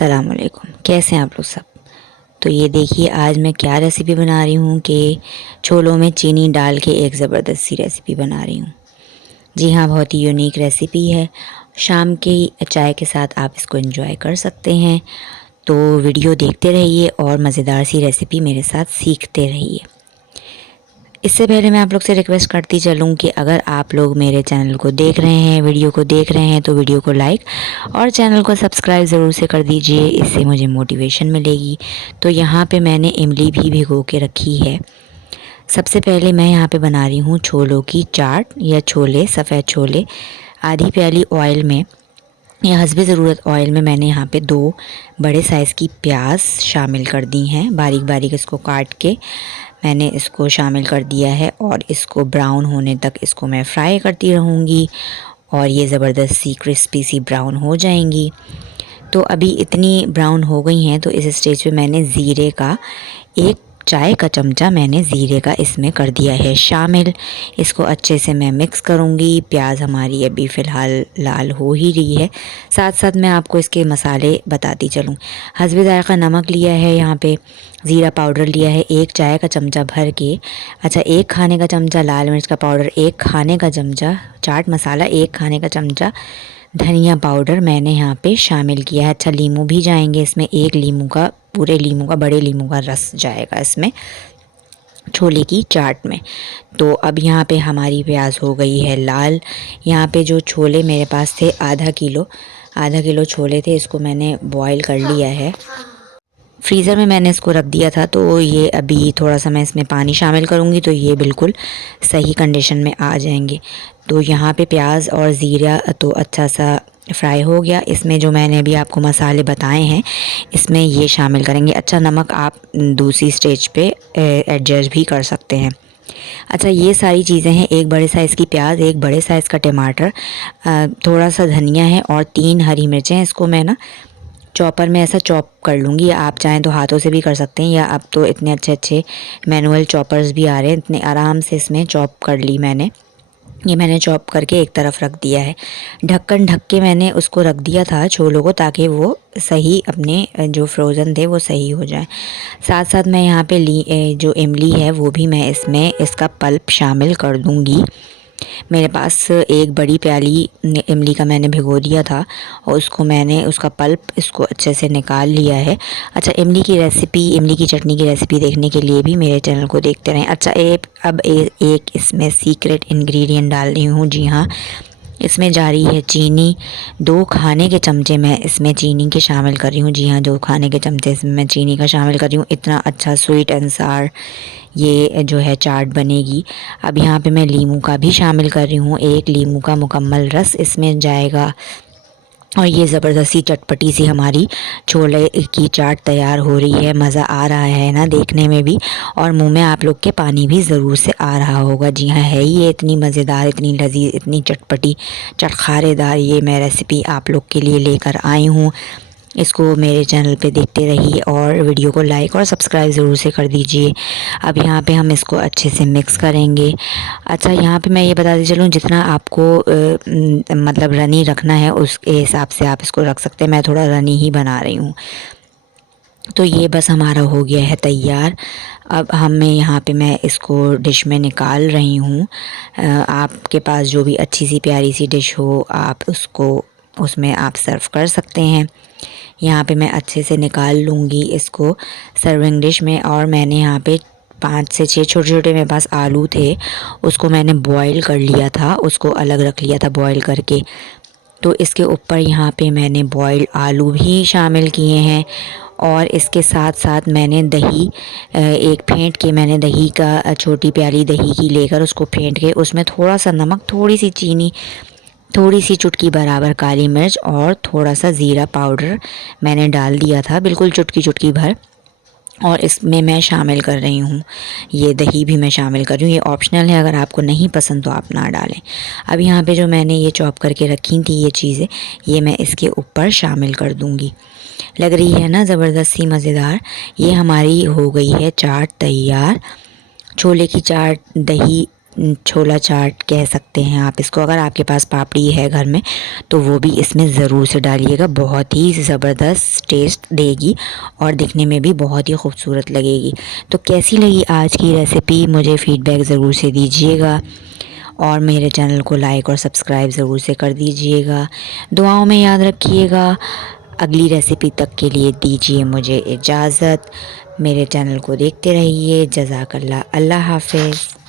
अस्सलामुअलैकुम, कैसे हैं आप लोग सब। तो ये देखिए आज मैं क्या रेसिपी बना रही हूँ कि छोलों में चीनी डाल के एक ज़बरदस्त सी रेसिपी बना रही हूँ। जी हाँ, बहुत ही यूनिक रेसिपी है। शाम के चाय के साथ आप इसको एंजॉय कर सकते हैं। तो वीडियो देखते रहिए और मज़ेदार सी रेसिपी मेरे साथ सीखते रहिए। इससे पहले मैं आप लोग से रिक्वेस्ट करती चलूँ कि अगर आप लोग मेरे चैनल को देख रहे हैं, वीडियो को देख रहे हैं, तो वीडियो को लाइक और चैनल को सब्सक्राइब ज़रूर से कर दीजिए। इससे मुझे मोटिवेशन मिलेगी। तो यहाँ पे मैंने इमली भी भिगो के रखी है। सबसे पहले मैं यहाँ पे बना रही हूँ छोलों की चाट या छोले, सफ़ेद छोले। आधी प्याली ऑयल में या हस्बे ज़रूरत ऑयल में मैंने यहाँ पे 2 बड़े साइज़ की प्याज शामिल कर दी हैं। बारीक बारीक इसको काट के मैंने इसको शामिल कर दिया है और इसको ब्राउन होने तक इसको मैं फ्राई करती रहूँगी और ये ज़बरदस्त सी क्रिस्पी सी ब्राउन हो जाएंगी। तो अभी इतनी ब्राउन हो गई हैं तो इस स्टेज पे मैंने ज़ीरे का 1 चाय का चमचा मैंने ज़ीरे का इसमें कर दिया है शामिल। इसको अच्छे से मैं मिक्स करूँगी। प्याज हमारी अभी फ़िलहाल लाल हो ही रही है। साथ साथ मैं आपको इसके मसाले बताती चलूँ। हस्बे ज़ायक़ा नमक लिया है, यहाँ पे ज़ीरा पाउडर लिया है 1 चाय का चमचा भर के। अच्छा, 1 खाने का चमचा लाल मिर्च का पाउडर, 1 खाने का चमचा चाट मसाला, 1 खाने का चमचा धनिया पाउडर मैंने यहाँ पे शामिल किया है। अच्छा, लीमू भी जाएंगे इसमें, 1 लीमू का, पूरे लीमू का, बड़े लीमू का रस जाएगा इसमें छोले की चाट में। तो अब यहाँ पे हमारी प्याज हो गई है लाल। यहाँ पे जो छोले मेरे पास थे आधा किलो छोले थे, इसको मैंने बॉईल कर लिया है। फ्रीज़र में मैंने इसको रख दिया था। तो ये अभी थोड़ा सा मैं इसमें पानी शामिल करूँगी तो ये बिल्कुल सही कंडीशन में आ जाएंगे। तो यहाँ पे प्याज और ज़ीरा तो अच्छा सा फ्राई हो गया। इसमें जो मैंने अभी आपको मसाले बताए हैं इसमें ये शामिल करेंगे। अच्छा, नमक आप दूसरी स्टेज पे एडजस्ट भी कर सकते हैं। अच्छा, ये सारी चीज़ें हैं। 1 बड़े साइज़ की प्याज, 1 बड़े साइज़ का टमाटर, थोड़ा सा धनिया है और 3 हरी मिर्चें। इसको मैं ना चॉपर में ऐसा चॉप कर लूँगी, या आप चाहें तो हाथों से भी कर सकते हैं, या अब तो इतने अच्छे अच्छे मैनुअल चॉपर्स भी आ रहे हैं, इतने आराम से इसमें चॉप कर ली मैंने। ये मैंने चॉप करके एक तरफ रख दिया है। ढक्कन ढक के मैंने उसको रख दिया था छोलों को, ताकि वो सही अपने जो फ्रोज़न थे वो सही हो जाए। साथ साथ मैं यहाँ पे जो इमली है वो भी मैं इसमें इसका पल्प शामिल कर दूँगी। मेरे पास 1 बड़ी प्याली इमली का मैंने भिगो दिया था और उसको मैंने उसका पल्प इसको अच्छे से निकाल लिया है। अच्छा, इमली की चटनी की रेसिपी देखने के लिए भी मेरे चैनल को देखते रहें। अच्छा, अब एक इसमें सीक्रेट इंग्रेडिएंट डाल रही हूँ। जी हाँ, इसमें जा रही है चीनी। 2 खाने के चमचे मैं इसमें चीनी के शामिल कर रही हूँ। जी हाँ, 2 खाने के चमचे इसमें मैं चीनी का शामिल कर रही हूँ। इतना अच्छा स्वीट एंड सार ये जो है चाट बनेगी। अब यहाँ पे मैं लीमू का भी शामिल कर रही हूँ। 1 लीमू का मुकम्मल रस इसमें जाएगा और ये ज़बरदस्ती चटपटी सी हमारी छोले की चाट तैयार हो रही है। मज़ा आ रहा है ना देखने में भी, और मुंह में आप लोग के पानी भी ज़रूर से आ रहा होगा। जी हाँ, है ये इतनी मज़ेदार, इतनी लजीज, इतनी चटपटी, चटखारेदार ये मैं रेसिपी आप लोग के लिए लेकर आई हूँ। इसको मेरे चैनल पे देखते रहिए और वीडियो को लाइक और सब्सक्राइब ज़रूर से कर दीजिए। अब यहाँ पे हम इसको अच्छे से मिक्स करेंगे। अच्छा, यहाँ पे मैं ये बताती चलूँ, जितना आपको मतलब रनी रखना है उसके हिसाब से आप इसको रख सकते हैं। मैं थोड़ा रनी ही बना रही हूँ। तो ये बस हमारा हो गया है तैयार। अब यहाँ पे मैं इसको डिश में निकाल रही हूँ। आपके पास जो भी अच्छी सी प्यारी सी डिश हो आप उसको उसमें आप सर्व कर सकते हैं। यहाँ पे मैं अच्छे से निकाल लूँगी इसको सर्विंग डिश में। और मैंने यहाँ पे 5 से 6 छोटे छोटे मेरे पास आलू थे, उसको मैंने बॉईल कर लिया था, उसको अलग रख लिया था बॉईल करके। तो इसके ऊपर यहाँ पे मैंने बॉइल्ड आलू भी शामिल किए हैं और इसके साथ साथ मैंने दही एक फेंट के, मैंने दही का छोटी प्याली दही की लेकर उसको फेंट के उसमें थोड़ा सा नमक, थोड़ी सी चीनी, थोड़ी सी चुटकी बराबर काली मिर्च और थोड़ा सा ज़ीरा पाउडर मैंने डाल दिया था, बिल्कुल चुटकी चुटकी भर। और इसमें मैं शामिल कर रही हूँ ये दही भी मैं शामिल कर रही हूँ। ये ऑप्शनल है, अगर आपको नहीं पसंद तो आप ना डालें। अब यहाँ पे जो मैंने ये चॉप करके रखी थी ये चीज़ें, ये मैं इसके ऊपर शामिल कर दूँगी। लग रही है ना ज़बरदस्त सी मज़ेदार। ये हमारी हो गई है चाट तैयार। छोले की चाट दही छोला चाट कह सकते हैं आप इसको। अगर आपके पास पापड़ी है घर में तो वो भी इसमें ज़रूर से डालिएगा, बहुत ही ज़बरदस्त टेस्ट देगी और दिखने में भी बहुत ही खूबसूरत लगेगी। तो कैसी लगी आज की रेसिपी मुझे फ़ीडबैक ज़रूर से दीजिएगा और मेरे चैनल को लाइक और सब्सक्राइब ज़रूर से कर दीजिएगा। दुआओं में याद रखिएगा। अगली रेसिपी तक के लिए दीजिए मुझे इजाज़त। मेरे चैनल को देखते रहिए। जज़ाकल्लाह। अल्लाह हाफ़िज़।